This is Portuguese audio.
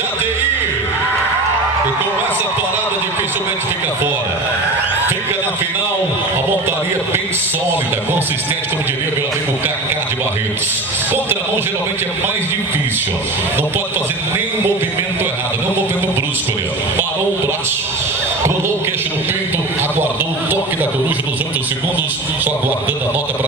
Jateir. E com essa parada dificilmente fica fora. Fica na final a montaria bem sólida, consistente, como diria meu amigo Cacá de Barretos. Contramão geralmente é mais difícil. Não pode fazer nenhum movimento errado, nenhum movimento brusco ali. Parou o braço, colou o queixo no peito, aguardou o toque da coruja nos 8 segundos, só aguardando a nota para